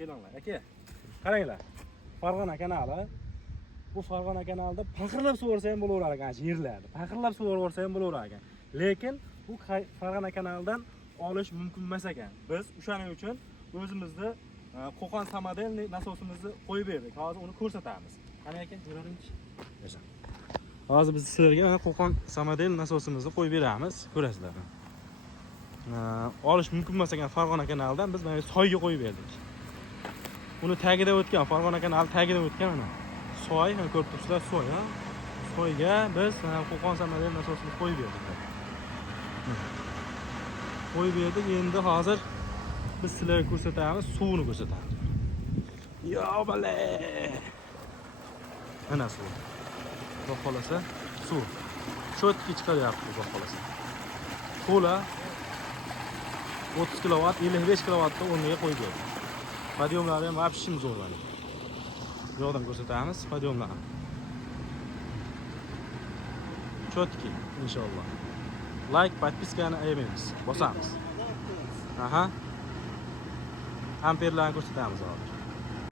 kelinglar. Aka, qaranglar. Farg'ona kanali. Bu Farg'ona kanalida paqirlab suvarsa ham bo'laverar ekan shu yerlarda. Paqirlab suvarsa ham bo'laverar ekan. Lekin bu Farg'ona kanalidan olish mumkin emas ekan. Biz o'shaning uchun o'zimizda Qo'qon samodelniy nasosimizni qo'yib berdik. Hozir uni ko'rsatamiz. Qani aka, ko'raringchi. Yaxshi. Hozir biz sizlarga Qo'qon samodel nasosimizni qo'yib beramiz, ko'rasizlar. Olish mumkin emas ekan Farg'ona kanalidan biz mana soyga qo'yib berdik. Uni tagida o'tgan, Farg'ona kanali tagida o'tgan mana. Soy, ko'rib turibsizlar, soy, ha. Soyga biz Qo'qon samodel nasosini qo'yib berdik. Qo'yib berdik, endi hozir biz sizlarga ko'rsatamiz, suvini ko'rsatamiz. Yo bale. Mana suv. Xudo xolasa suv. Chotki chiqaryapti xudo xolasa. To'la 30 kilovat, 55 kilovatda o'rniga qo'yib berdik. Podiyomlari ham вообще zo'rlanadi. Yo'qdan ko'rsatamiz podiyomlarni. Chotki inshaalloh. Like, подпискani aytmaymiz. Bosamiz. Aha. Amperlarni ko'rsatamiz hozir.